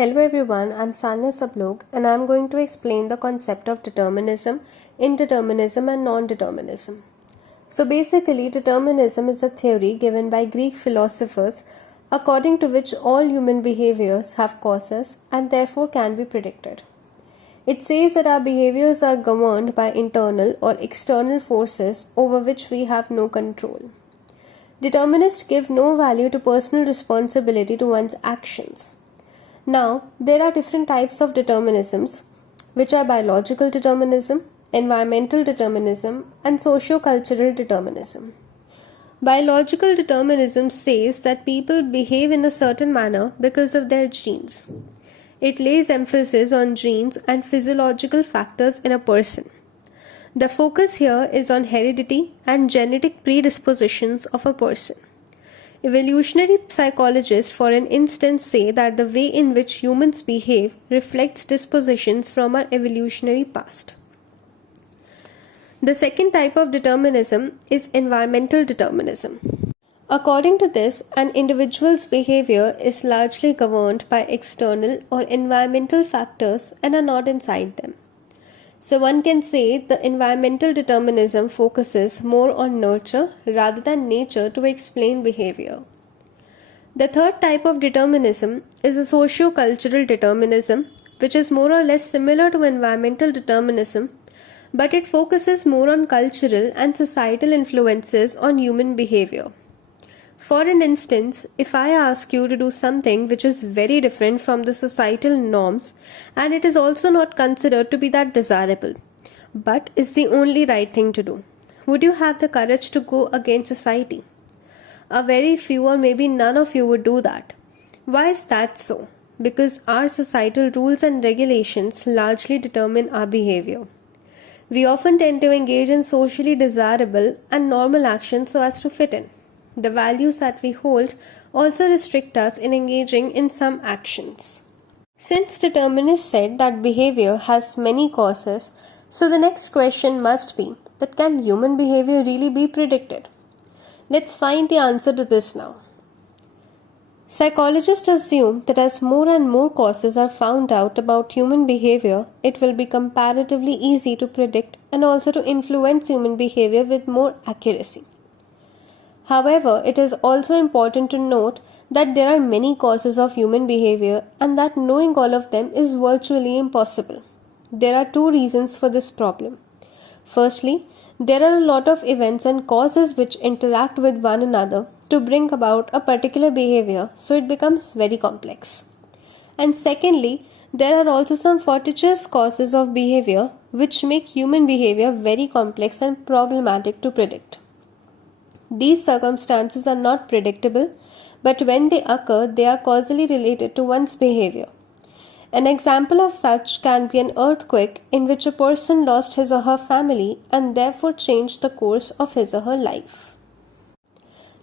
Hello everyone, I'm Sanya Sablok and I'm going to explain the concept of determinism, indeterminism and non-determinism. So basically, determinism is a theory given by Greek philosophers according to which all human behaviors have causes and therefore can be predicted. It says that our behaviors are governed by internal or external forces over which we have no control. Determinists give no value to personal responsibility to one's actions. Now, there are different types of determinisms, which are biological determinism, environmental determinism, and socio-cultural determinism. Biological determinism says that people behave in a certain manner because of their genes. It lays emphasis on genes and physiological factors in a person. The focus here is on heredity and genetic predispositions of a person. Evolutionary psychologists, for an instance, say that the way in which humans behave reflects dispositions from our evolutionary past. The second type of determinism is environmental determinism. According to this, an individual's behavior is largely governed by external or environmental factors and are not inside them. So one can say the environmental determinism focuses more on nurture rather than nature to explain behavior. The third type of determinism is a socio-cultural determinism, which is more or less similar to environmental determinism, but it focuses more on cultural and societal influences on human behavior. For an instance, if I ask you to do something which is very different from the societal norms and it is also not considered to be that desirable, but is the only right thing to do, would you have the courage to go against society? A very few or maybe none of you would do that. Why is that so? Because our societal rules and regulations largely determine our behavior. We often tend to engage in socially desirable and normal actions so as to fit in. The values that we hold also restrict us in engaging in some actions. Since determinists said that behavior has many causes, so the next question must be that can human behavior really be predicted? Let's find the answer to this now. Psychologists assume that as more and more causes are found out about human behavior, it will be comparatively easy to predict and also to influence human behavior with more accuracy. However, it is also important to note that there are many causes of human behavior and that knowing all of them is virtually impossible. There are two reasons for this problem. Firstly, there are a lot of events and causes which interact with one another to bring about a particular behavior, so it becomes very complex. And secondly, there are also some fortuitous causes of behavior which make human behavior very complex and problematic to predict. These circumstances are not predictable, but when they occur, they are causally related to one's behavior. An example of such can be an earthquake in which a person lost his or her family and therefore changed the course of his or her life.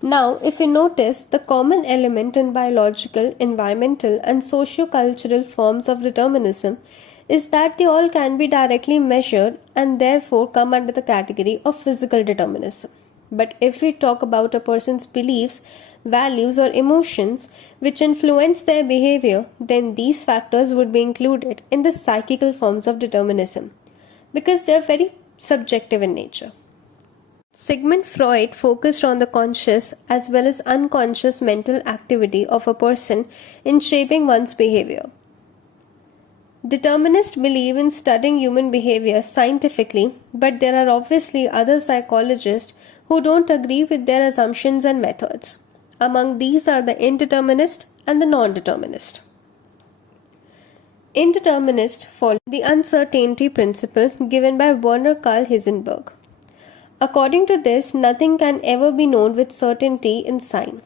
Now, if you notice, the common element in biological, environmental, and socio-cultural forms of determinism is that they all can be directly measured and therefore come under the category of physical determinism. But if we talk about a person's beliefs, values, or emotions which influence their behavior, then these factors would be included in the psychical forms of determinism because they are very subjective in nature. Sigmund Freud focused on the conscious as well as unconscious mental activity of a person in shaping one's behavior. Determinists believe in studying human behavior scientifically, but there are obviously other psychologists who don't agree with their assumptions and methods. Among these are the indeterminist and the non-determinist. Indeterminists follow the uncertainty principle given by Werner Karl Heisenberg. According to this, nothing can ever be known with certainty in science.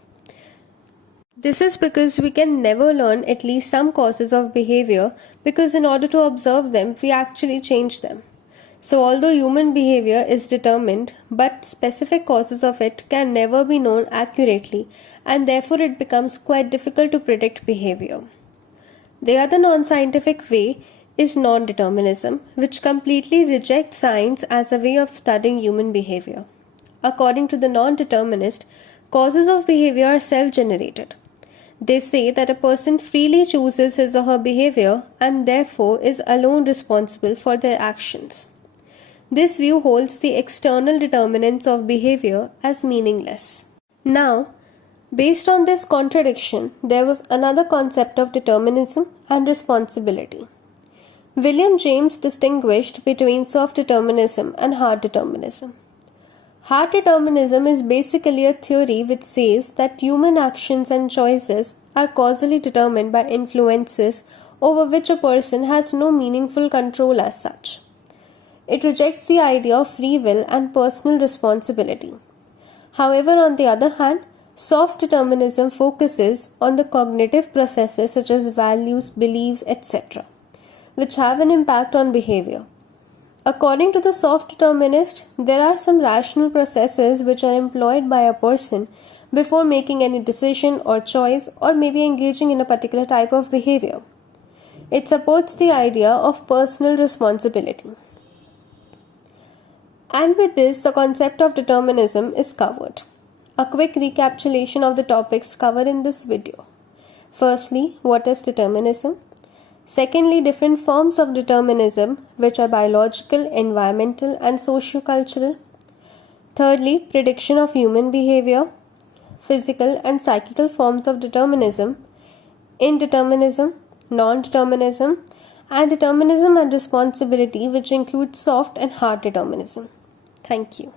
This is because we can never learn at least some causes of behavior because in order to observe them, we actually change them. So although human behavior is determined, but specific causes of it can never be known accurately and therefore it becomes quite difficult to predict behavior. The other non-scientific way is non-determinism, which completely rejects science as a way of studying human behavior. According to the non-determinist, causes of behavior are self-generated. They say that a person freely chooses his or her behavior and therefore is alone responsible for their actions. This view holds the external determinants of behavior as meaningless. Now, based on this contradiction, there was another concept of determinism and responsibility. William James distinguished between soft determinism and hard determinism. Hard determinism is basically a theory which says that human actions and choices are causally determined by influences over which a person has no meaningful control as such. It rejects the idea of free will and personal responsibility. However, on the other hand, soft determinism focuses on the cognitive processes such as values, beliefs, etc., which have an impact on behavior. According to the soft determinist, there are some rational processes which are employed by a person before making any decision or choice or maybe engaging in a particular type of behavior. It supports the idea of personal responsibility. And with this, the concept of determinism is covered. A quick recapitulation of the topics covered in this video. Firstly, what is determinism? Secondly, different forms of determinism, which are biological, environmental, and socio-cultural. Thirdly, prediction of human behavior. Physical and psychical forms of determinism. Indeterminism, non-determinism, and determinism and responsibility, which include soft and hard determinism. Thank you.